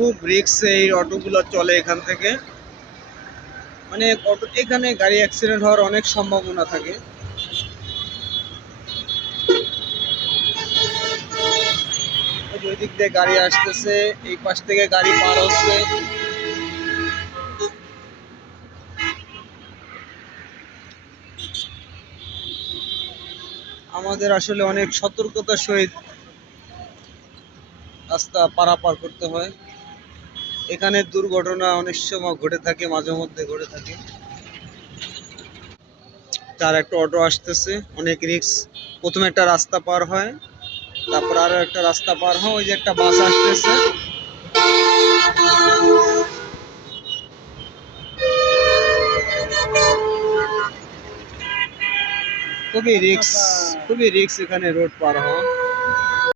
খুব রিস্ক এই অটোগুলো চলে এখান থেকে, মানে অটো এখানে গাড়ি অ্যাক্সিডেন্ট হওয়ার অনেক সম্ভাবনা থাকে। ওই দিক দিয়ে গাড়ি আসতেছে, এই পাশ থেকে গাড়ি পার হচ্ছে। আমাদের আসলে অনেক সতর্কতার সহিত রাস্তা পারাপার করতে হয়। এখানে দুর্ঘটনা অনেক সময় ঘটে থাকে, মাঝে মধ্যে ঘটে থাকে। তার একটা অটো আসতেছে, অনেক রিস্ক। প্রথমে একটা রাস্তা পার হয়, তারপর আরো একটা রাস্তা পার হয়, ওই যে একটা বাস আসতেছে। খুবই রিস্ক, খুবই রিস্ক এখানে রোড পার হওয়া।